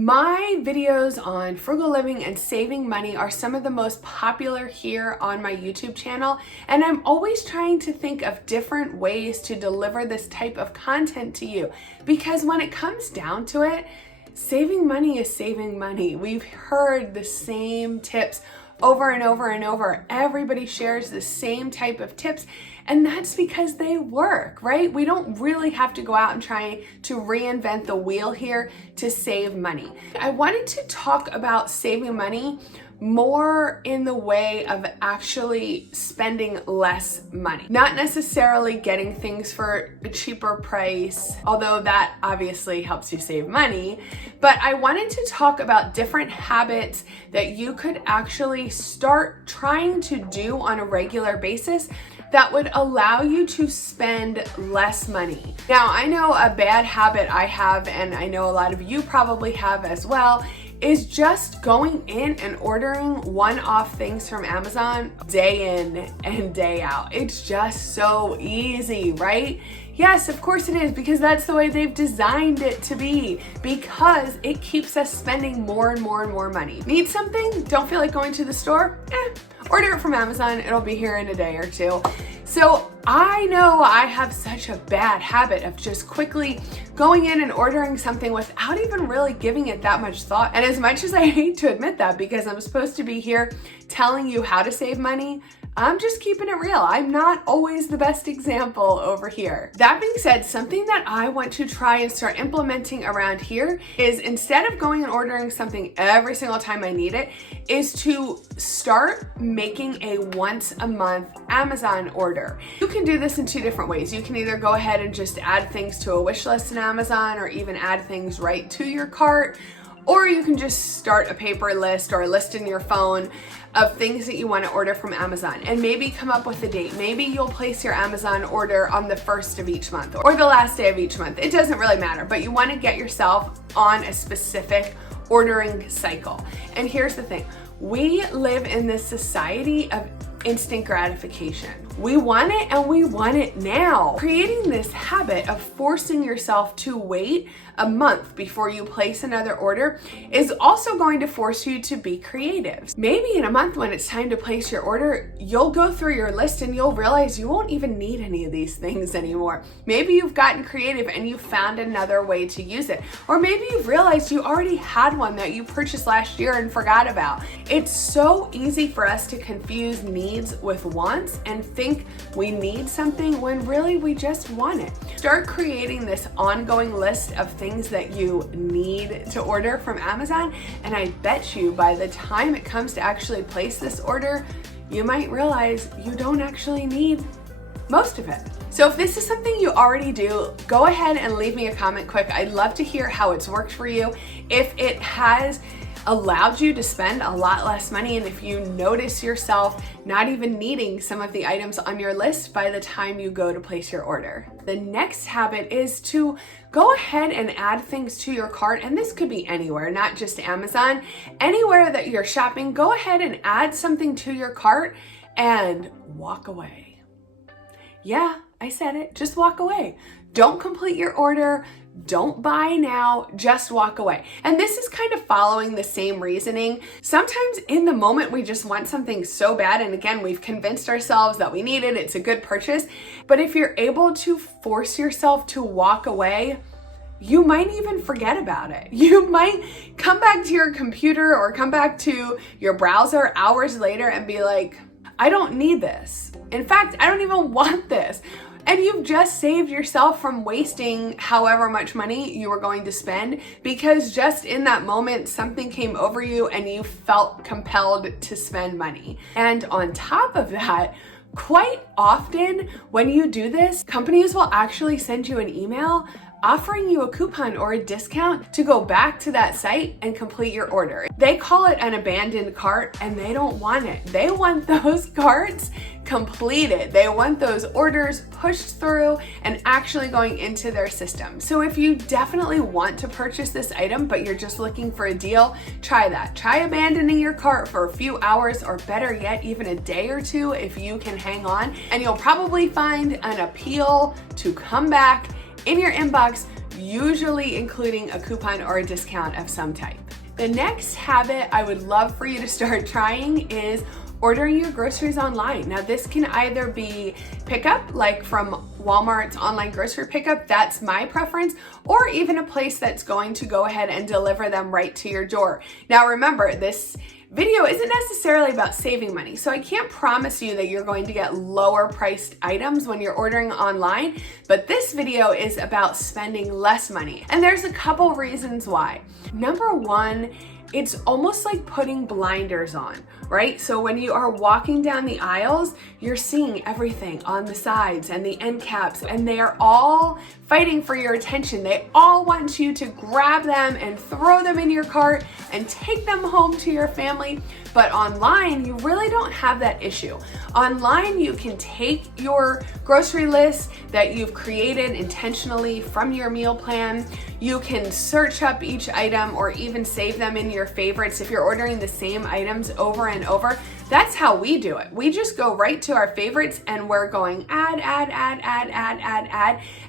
My videos on frugal living and saving money are some of the most popular here on my YouTube channel, and I'm always trying to think of different ways to deliver this type of content to you, because when it comes down to it, saving money is saving money. We've heard the same tips over and over and over. Everybody shares the same type of tips, and that's because they work, right? We don't really have to go out and try to reinvent the wheel here to save money. I wanted to talk about saving money more in the way of actually spending less money. Not necessarily getting things for a cheaper price, although that obviously helps you save money. But I wanted to talk about different habits that you could actually start trying to do on a regular basis that would allow you to spend less money. Now, I know a bad habit I have, and I know a lot of you probably have as well, is just going in and ordering one-off things from Amazon day in and day out. It's just so easy, right? Yes, of course it is, because that's the way they've designed it to be, because it keeps us spending more and more and more money. Need something? Don't feel like going to the store? Order it from Amazon. It'll be here in a day or two. So I know I have such a bad habit of just quickly going in and ordering something without even really giving it that much thought. And as much as I hate to admit that, because I'm supposed to be here telling you how to save money, I'm just keeping it real. I'm not always the best example over here. That being said, something that I want to try and start implementing around here is, instead of going and ordering something every single time I need it, is to start making a once a month Amazon order. You can do this in two different ways. You can either go ahead and just add things to a wish list in Amazon, or even add things right to your cart, or you can just start a paper list or a list in your phone of things that you want to order from Amazon, and maybe come up with a date. Maybe you'll place your Amazon order on the 1st of each month or the last day of each month. It doesn't really matter, but you want to get yourself on a specific ordering cycle. And here's the thing. We live in this society of instant gratification. We want it, and we want it now. Creating this habit of forcing yourself to wait a month before you place another order is also going to force you to be creative. Maybe in a month, when it's time to place your order, you'll go through your list and you'll realize you won't even need any of these things anymore. Maybe you've gotten creative and you found another way to use it. Or maybe you've realized you already had one that you purchased last year and forgot about. It's so easy for us to confuse needs with wants and think we need something when really we just want it. Start creating this ongoing list of things that you need to order from Amazon, and I bet you by the time it comes to actually place this order, you might realize you don't actually need most of it. So if this is something you already do, go ahead and leave me a comment quick. I'd love to hear how it's worked for you, if it has allowed you to spend a lot less money, and if you notice yourself not even needing some of the items on your list by the time you go to place your order. The next habit is to go ahead and add things to your cart, and this could be anywhere, not just Amazon. Anywhere that you're shopping, go ahead and add something to your cart and walk away. Yeah, I said it, just walk away. Don't complete your order. Don't buy now, just walk away. And this is kind of following the same reasoning. Sometimes in the moment we just want something so bad, and again, we've convinced ourselves that we need it, it's a good purchase. But if you're able to force yourself to walk away, you might even forget about it. You might come back to your computer or come back to your browser hours later and be like, I don't need this. In fact, I don't even want this. And you've just saved yourself from wasting however much money you were going to spend, because just in that moment, something came over you and you felt compelled to spend money. And on top of that, quite often when you do this, companies will actually send you an email offering you a coupon or a discount to go back to that site and complete your order. They call it an abandoned cart, and they don't want it. They want those carts completed. They want those orders pushed through and actually going into their system. So if you definitely want to purchase this item, but you're just looking for a deal, try that. Try abandoning your cart for a few hours, or better yet, even a day or two if you can hang on, and you'll probably find an appeal to come back in your inbox usually including a coupon or a discount of some type. The next habit I would love for you to start trying is ordering your groceries online. Now this can either be pickup, like from Walmart's online grocery pickup, that's my preference, or even a place that's going to go ahead and deliver them right to your door. Now remember, this video isn't necessarily about saving money, so I can't promise you that you're going to get lower priced items when you're ordering online, but this video is about spending less money. And there's a couple reasons why. Number one, it's almost like putting blinders on, right? So when you are walking down the aisles, you're seeing everything on the sides and the end caps, and they are all fighting for your attention. They all want you to grab them and throw them in your cart and take them home to your family. But online, you really don't have that issue. Online, you can take your grocery list that you've created intentionally from your meal plan. You can search up each item or even save them in your favorites if you're ordering the same items over and over. That's how we do it. We just go right to our favorites and we're going add,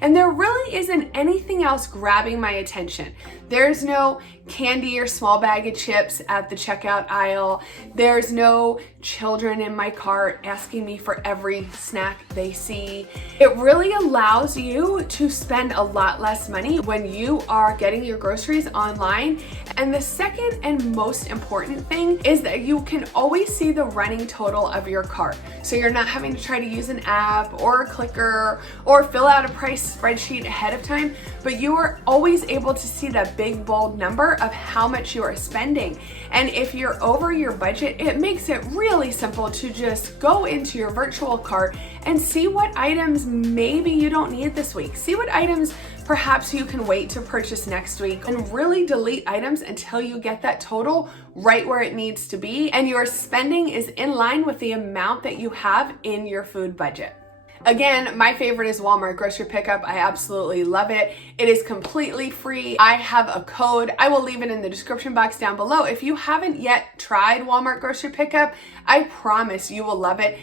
and there really isn't anything else grabbing my attention. There's no candy or small bag of chips at the checkout aisle. There's no children in my cart asking me for every snack they see. It really allows you to spend a lot less money when you are getting your groceries online. And the second and most important thing is that you can always see the running total of your cart. So you're not having to try to use an app or a clicker or fill out a price spreadsheet ahead of time, but you are always able to see that big bold number of how much you are spending. And if you're over your budget, it makes it really simple to just go into your virtual cart and see what items maybe you don't need this week. See what items perhaps you can wait to purchase next week, and really delete items until you get that total right where it needs to be and your spending is in line with the amount that you have in your food budget. Again, my favorite is Walmart grocery pickup. I absolutely love it. It is completely free. I have a code. I will leave it in the description box down below. If you haven't yet tried Walmart grocery pickup, I promise you will love it,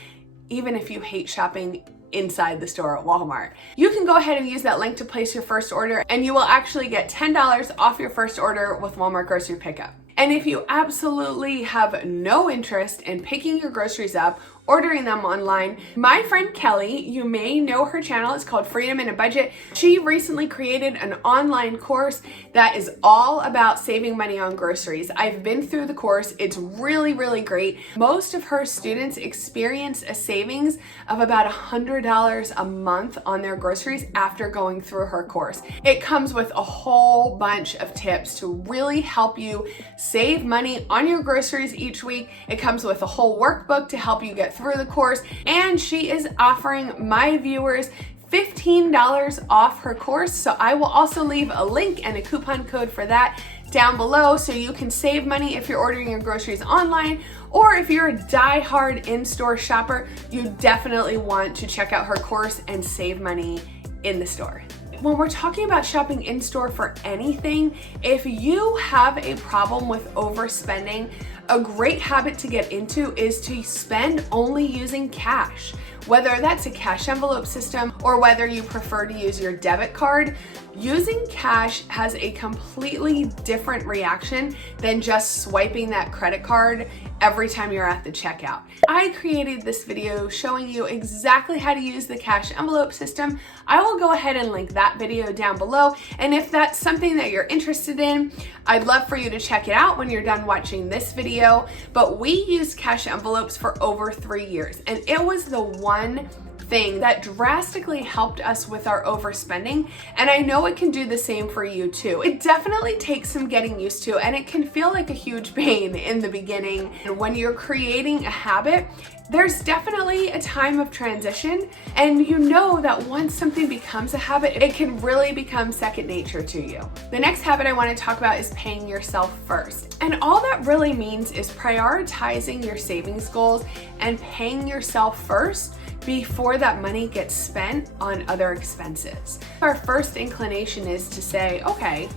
even if you hate shopping inside the store at Walmart. You can go ahead and use that link to place your first order, and you will actually get $10 off your first order with Walmart grocery pickup. And if you absolutely have no interest in picking your groceries up, ordering them online, my friend Kelly, you may know her channel, it's called Freedom in a Budget. She recently created an online course that is all about saving money on groceries. I've been through the course. It's really, really great. Most of her students experience a savings of about $100 a month on their groceries after going through her course. It comes with a whole bunch of tips to really help you save money on your groceries each week. It comes with a whole workbook to help you get through the course, and she is offering my viewers $15 off her course. So I will also leave a link and a coupon code for that down below so you can save money if you're ordering your groceries online, or if you're a die-hard in-store shopper, you definitely want to check out her course and save money in the store. When we're talking about shopping in store for anything, if you have a problem with overspending, a great habit to get into is to spend only using cash. Whether that's a cash envelope system or whether you prefer to use your debit card, using cash has a completely different reaction than just swiping that credit card every time you're at the checkout. I created this video showing you exactly how to use the cash envelope system. I will go ahead and link that video down below. And if that's something that you're interested in, I'd love for you to check it out when you're done watching this video. But we used cash envelopes for over 3 years, and it was the one thing that drastically helped us with our overspending, and I know it can do the same for you too. It definitely takes some getting used to, and it can feel like a huge pain in the beginning. And when you're creating a habit, there's definitely a time of transition, and you know that once something becomes a habit, it can really become second nature to you. The next habit I want to talk about is paying yourself first. And all that really means is prioritizing your savings goals and paying yourself first before that money gets spent on other expenses. Our first inclination is to say, okay,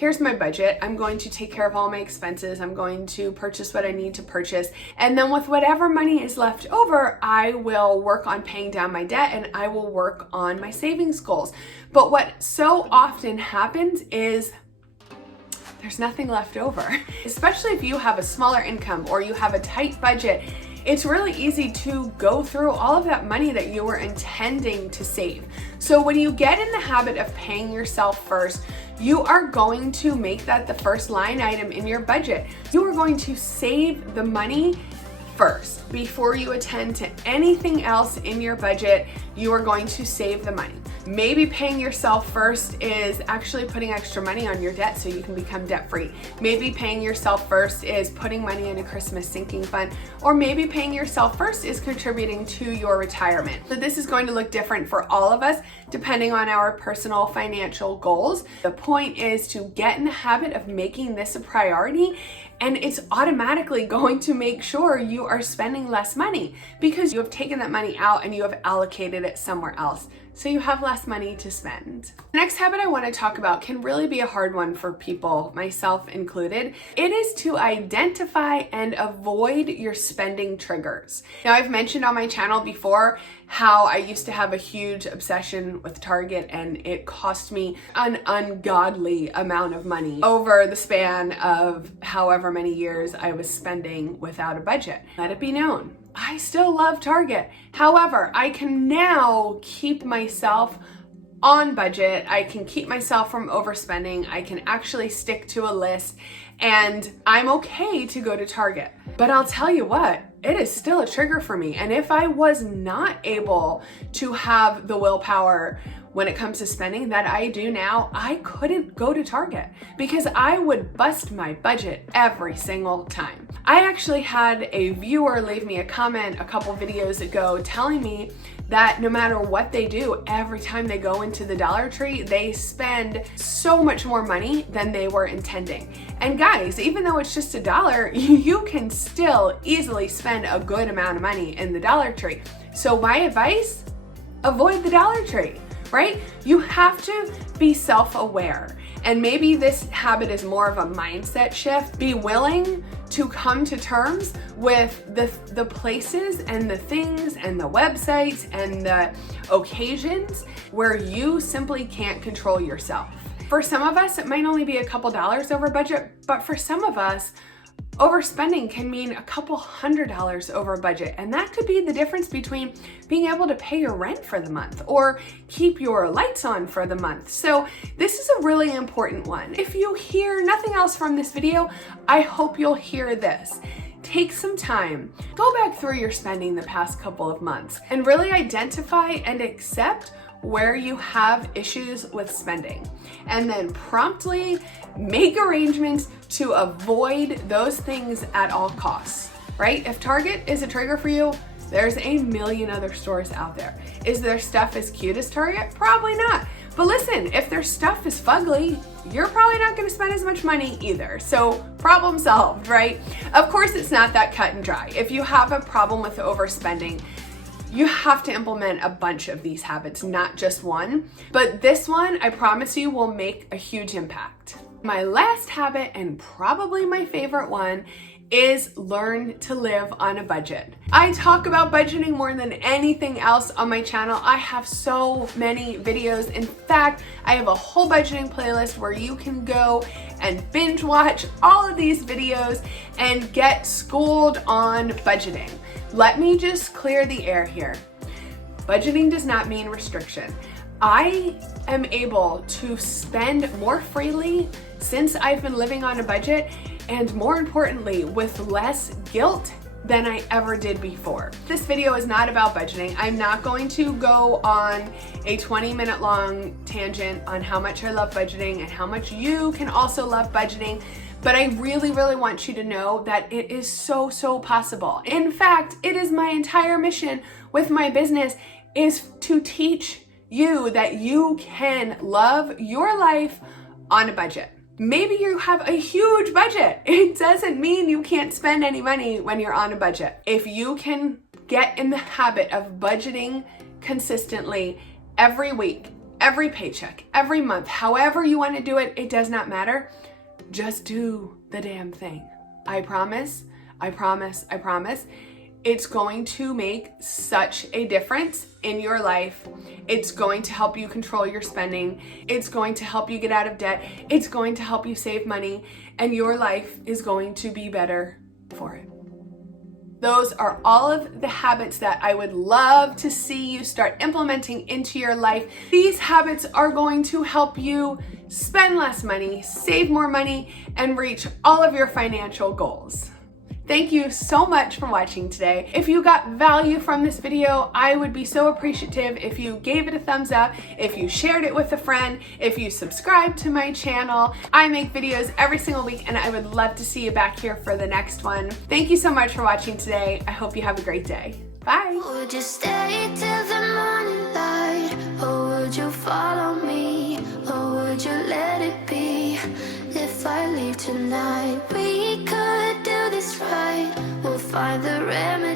here's my budget. I'm going to take care of all my expenses. I'm going to purchase what I need to purchase. And then with whatever money is left over, I will work on paying down my debt and I will work on my savings goals. But what so often happens is there's nothing left over. Especially if you have a smaller income or you have a tight budget, it's really easy to go through all of that money that you were intending to save. So when you get in the habit of paying yourself first, you are going to make that the first line item in your budget. You are going to save the money first. Before you attend to anything else in your budget, you are going to save the money. Maybe paying yourself first is actually putting extra money on your debt so you can become debt-free. Maybe paying yourself first is putting money in a Christmas sinking fund, or maybe paying yourself first is contributing to your retirement. So this is going to look different for all of us depending on our personal financial goals. The point is to get in the habit of making this a priority, and it's automatically going to make sure you are spending less money because you have taken that money out and you have allocated it somewhere else. So you have less money to spend. The next habit I want to talk about can really be a hard one for people, myself included. It is to identify and avoid your spending triggers. Now, I've mentioned on my channel before how I used to have a huge obsession with Target and it cost me an ungodly amount of money over the span of however many years I was spending without a budget. Let it be known, I still love Target. However, I can now keep myself on budget. I can keep myself from overspending. I can actually stick to a list and I'm okay to go to Target. But I'll tell you what, it is still a trigger for me. And if I was not able to have the willpower when it comes to spending that I do now, I couldn't go to Target because I would bust my budget every single time. I actually had a viewer leave me a comment a couple videos ago telling me that no matter what they do, every time they go into the Dollar Tree, they spend so much more money than they were intending. And guys, even though it's just $1, you can still easily spend a good amount of money in the Dollar Tree. So my advice, avoid the Dollar Tree, right? You have to be self-aware. And maybe this habit is more of a mindset shift. Be willing to come to terms with the places and the things and the websites and the occasions where you simply can't control yourself. For some of us, it might only be a couple dollars over budget, but for some of us, overspending can mean a couple $100s over budget, and that could be the difference between being able to pay your rent for the month or keep your lights on for the month. So this is a really important one. If you hear nothing else from this video, I hope you'll hear this. Take some time, go back through your spending the past couple of months and really identify and accept where you have issues with spending, and then promptly make arrangements to avoid those things at all costs, right? If Target is a trigger for you, there's a million other stores out there. Is their stuff as cute as Target? Probably not. But listen, if their stuff is fugly, you're probably not gonna spend as much money either. So problem solved, right? Of course, it's not that cut and dry. If you have a problem with overspending, you have to implement a bunch of these habits, not just one. But this one, I promise you, will make a huge impact. My last habit, and probably my favorite one, is learn to live on a budget. I talk about budgeting more than anything else on my channel. I have so many videos. In fact, I have a whole budgeting playlist where you can go and binge watch all of these videos and get schooled on budgeting. Let me just clear the air here. Budgeting does not mean restriction. I am able to spend more freely since I've been living on a budget, and more importantly, with less guilt than I ever did before. This video is not about budgeting. I'm not going to go on a 20-minute long tangent on how much I love budgeting and how much you can also love budgeting. But I really, really want you to know that it is so possible. In fact, it is my entire mission with my business is to teach you that you can love your life on a budget. Maybe you have a huge budget. It doesn't mean you can't spend any money when you're on a budget. If you can get in the habit of budgeting consistently every week, every paycheck, every month, however you want to do it, it does not matter. Just do the damn thing. I promise, I promise, I promise. It's going to make such a difference in your life. It's going to help you control your spending. It's going to help you get out of debt. It's going to help you save money, and your life is going to be better for it. Those are all of the habits that I would love to see you start implementing into your life. These habits are going to help you spend less money, save more money, and reach all of your financial goals. Thank you so much for watching today. If you got value from this video, I would be so appreciative if you gave it a thumbs up, if you shared it with a friend, if you subscribe to my channel. I make videos every single week, and I would love to see you back here for the next one. Thank you so much for watching today. I hope you have a great day. Bye. Would you stay till the morning light, or would you follow me, or would you let it be? If I leave tonight, we could do this right. We'll find the remedy.